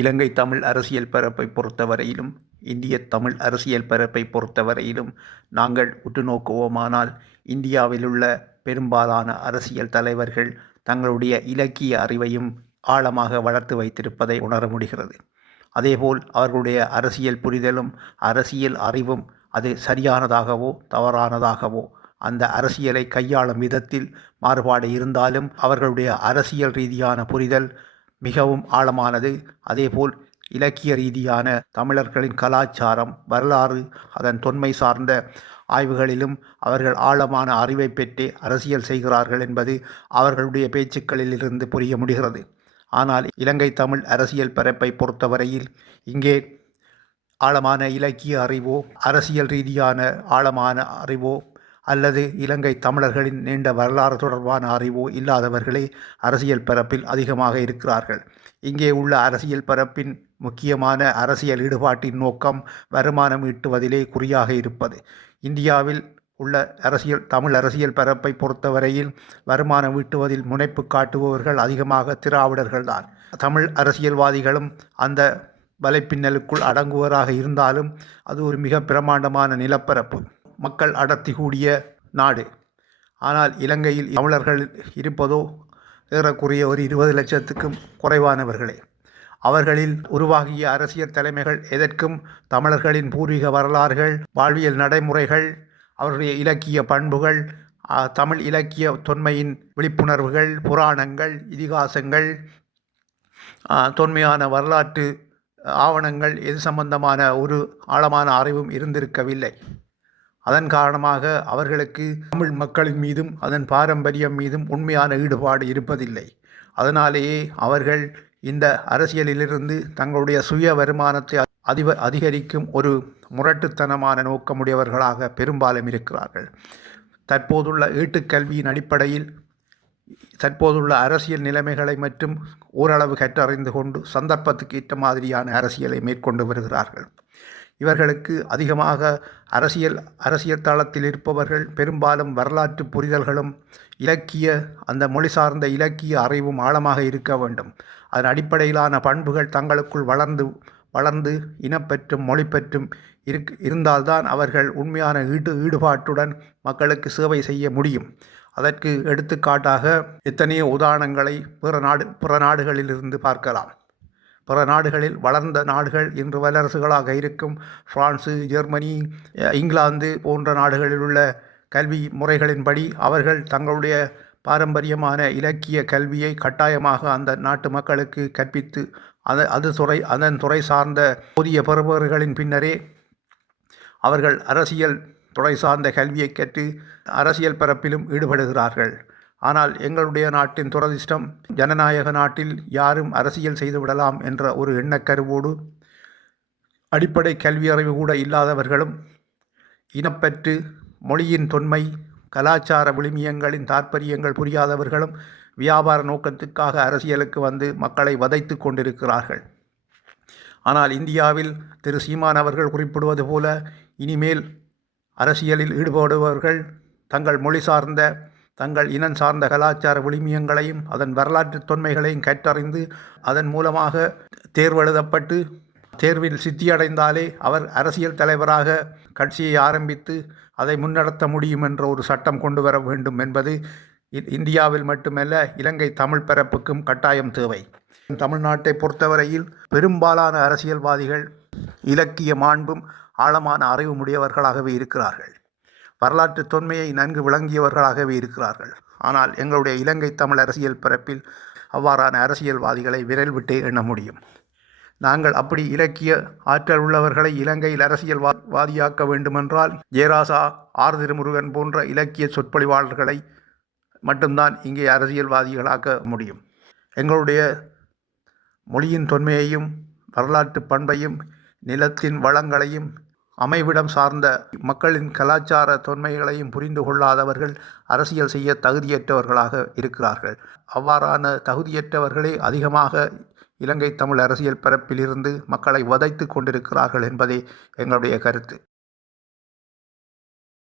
இலங்கை தமிழ் அரசியல் பரப்பை பொறுத்தவரையிலும் இந்திய தமிழ் அரசியல் பரப்பை பொறுத்தவரையிலும் நாங்கள் உற்று நோக்குவோமானால் இந்தியாவிலுள்ள பெரும்பாலான அரசியல் தலைவர்கள் தங்களுடைய இலக்கிய அறிவையும் ஆழமாக வளர்த்து வைத்திருப்பதை உணர முடிகிறது. அதேபோல் அவர்களுடைய அரசியல் புரிதலும் அரசியல் அறிவும் அது சரியானதாகவோ தவறானதாகவோ அந்த அரசியலை கையாளும் விதத்தில் மாறுபாடு இருந்தாலும் அவர்களுடைய அரசியல் ரீதியான புரிதல் மிகவும் ஆழமானது. அதேபோல் இலக்கிய ரீதியான தமிழர்களின் கலாச்சாரம், வரலாறு, அதன் தொன்மை சார்ந்த ஆய்வுகளிலும் அவர்கள் ஆழமான அறிவை பெற்றே அரசியல் செய்கிறார்கள் என்பது அவர்களுடைய பேச்சுக்களிலிருந்து புரிய முடிகிறது. ஆனால் இலங்கை தமிழ் அரசியல் பரப்பை பொறுத்தவரையில் இங்கே ஆழமான இலக்கிய அறிவோ அரசியல் ரீதியான ஆழமான அறிவோ அல்லது இலங்கை தமிழர்களின் நீண்ட வரலாறு தொடர்பான அறிவோ இல்லாதவர்களே அரசியல் பரப்பில் அதிகமாக இருக்கிறார்கள். இங்கே உள்ள அரசியல் பரப்பின் முக்கியமான அரசியல் ஈடுபாட்டின் நோக்கம் வருமானம் ஈட்டுவதிலே குறியாக இருப்பது. இந்தியாவில் உள்ள தமிழ் அரசியல் பரப்பை பொறுத்தவரையில் வருமானம் ஈட்டுவதில் முனைப்பு காட்டுபவர்கள் அதிகமாக திராவிடர்கள்தான். தமிழ் அரசியல்வாதிகளும் அந்த வலைப்பின்னலுக்குள் அடங்குவராக இருந்தாலும் அது ஒரு மிக பிரமாண்டமான நிலப்பரப்பு, மக்கள் அடர்த்தி கூடிய நாடு. ஆனால் இலங்கையில் தமிழர்கள் இருப்பதோ ஏறக்குறைய ஒரு 20 லட்சத்துக்கும் குறைவானவர்களே. அவர்களில் உருவாகிய அரசியல் தலைமைகள் எதற்கும் தமிழர்களின் பூர்வீக வரலாறுகள், வாழ்வியல் நடைமுறைகள், அவருடைய இலக்கிய பண்புகள், தமிழ் இலக்கிய தொன்மையின் விழிப்புணர்வுகள், புராணங்கள், இதிகாசங்கள், தொன்மையான வரலாற்று ஆவணங்கள் எது சம்பந்தமான ஒரு ஆழமான அறிவும் இருந்திருக்கவில்லை. அதன் காரணமாக அவர்களுக்கு தமிழ் மக்களின் மீதும் அதன் பாரம்பரியம் மீதும் உண்மையான ஈடுபாடு இருப்பதில்லை. அதனாலேயே அவர்கள் இந்த அரசியலிலிருந்து தங்களுடைய சுய வருமானத்தை அதிகரிக்கும் ஒரு முரட்டுத்தனமான நோக்கமுடையவர்களாக பெரும்பாலும் இருக்கிறார்கள். தற்போதுள்ள ஈட்டுக்கல்வியின் அடிப்படையில் தற்போதுள்ள அரசியல் நிலைமைகளை மற்றும் ஓரளவு கற்றறிந்து கொண்டு சந்தர்ப்பத்துக்கு ஏற்ற மாதிரியான அரசியலை மேற்கொண்டு வருகிறார்கள். இவர்களுக்கு அதிகமாக அரசியல் தளத்தில் இருப்பவர்கள் பெரும்பாலும் வரலாற்று புரிதல்களும் அந்த மொழி சார்ந்த இலக்கிய அறிவும் ஆழமாக இருக்க வேண்டும். அதன் அடிப்படையிலான பண்புகள் தங்களுக்குள் வளர்ந்து இனப்பற்றும் மொழிப்பற்றும் இருந்தால்தான் அவர்கள் உண்மையான ஈடுபாட்டுடன் மக்களுக்கு சேவை செய்ய முடியும். அதற்கு எடுத்துக்காட்டாக எத்தனையோ உதாரணங்களை பிற நாடுகளிலிருந்து பார்க்கலாம். பிற நாடுகளில் வளர்ந்த நாடுகள் இன்று வல்லரசுகளாக இருக்கும் பிரான்சு, ஜெர்மனி, இங்கிலாந்து போன்ற நாடுகளில் உள்ள கல்வி முறைகளின்படி அவர்கள் தங்களுடைய பாரம்பரியமான இலக்கிய கல்வியை கட்டாயமாக அந்த நாட்டு மக்களுக்கு கற்பித்து அதன் துறை சார்ந்த புதிய பெறுபவர்களின் பின்னரே அவர்கள் அரசியல் துறை சார்ந்த கல்வியை கற்று அரசியல் பரப்பிலும் ஈடுபடுகிறார்கள். ஆனால் எங்களுடைய நாட்டின் துரதிர்ஷ்டம், ஜனநாயக நாட்டில் யாரும் அரசியல் செய்துவிடலாம் என்ற ஒரு எண்ணக்கருவோடு அடிப்படை கல்வி அறிவு கூட இல்லாதவர்களும் இனப்பற்று, மொழியின் தொன்மை, கலாச்சார விழுமியங்களின் தாற்பயங்கள் புரியாதவர்களும் வியாபார நோக்கத்துக்காக அரசியலுக்கு வந்து மக்களை வதைத்து கொண்டிருக்கிறார்கள். ஆனால் இந்தியாவில் திரு சீமான் அவர்கள் குறிப்பிடுவது போல இனிமேல் அரசியலில் ஈடுபடுபவர்கள் தங்கள் மொழி சார்ந்த தங்கள் இனம் சார்ந்த கலாச்சார விழுமியங்களையும் அதன் வரலாற்று தொன்மைகளையும் கற்றறிந்து அதன் மூலமாக தேர்வு எழுதப்பட்டு தேர்வில் சித்தியடைந்தாலே அவர் அரசியல் தலைவராக கட்சியை ஆரம்பித்து அதை முன்னெடுத்த முடியும் என்ற ஒரு சட்டம் கொண்டு வர வேண்டும் என்பது இந்தியாவில் மட்டுமல்ல இலங்கை தமிழ் பரப்புக்கும் கட்டாயம் தேவை. தமிழ்நாட்டை பொறுத்தவரையில் பெரும்பாலான அரசியல்வாதிகள் இலக்கிய மாண்பும் ஆழமான அறிவு உடையவர்களாகவே இருக்கிறார்கள். வரலாற்று தொன்மையை நன்கு விளங்கியவர்களாகவே இருக்கிறார்கள். ஆனால் எங்களுடைய இலங்கை தமிழ் அரசியல் பரப்பில் அவ்வாறான அரசியல்வாதிகளை விரல் விட்டே எண்ண முடியும். நாங்கள் அப்படி இலக்கிய ஆற்றல் உள்ளவர்களை இலங்கையில் அரசியல்வாதியாக்க வேண்டுமென்றால் ஜெயராசா, ஆர் திருமுருகன் போன்ற இலக்கிய சொற்பொழிவாளர்களை மட்டும்தான் இங்கே அரசியல்வாதிகளாக்க முடியும். எங்களுடைய மொழியின் தொன்மையையும் வரலாற்று பண்பையும் நிலத்தின் வளங்களையும் அமைவிடம் சார்ந்த மக்களின் கலாச்சார தொன்மைகளையும் புரிந்து கொள்ளாதவர்கள் அரசியல் செய்ய தகுதியற்றவர்களாக இருக்கிறார்கள். அவ்வாறான தகுதியற்றவர்களே அதிகமாக இலங்கை தமிழ் அரசியல் பரப்பிலிருந்து மக்களை வதைத்து கொண்டிருக்கிறார்கள் என்பதே எங்களுடைய கருத்து.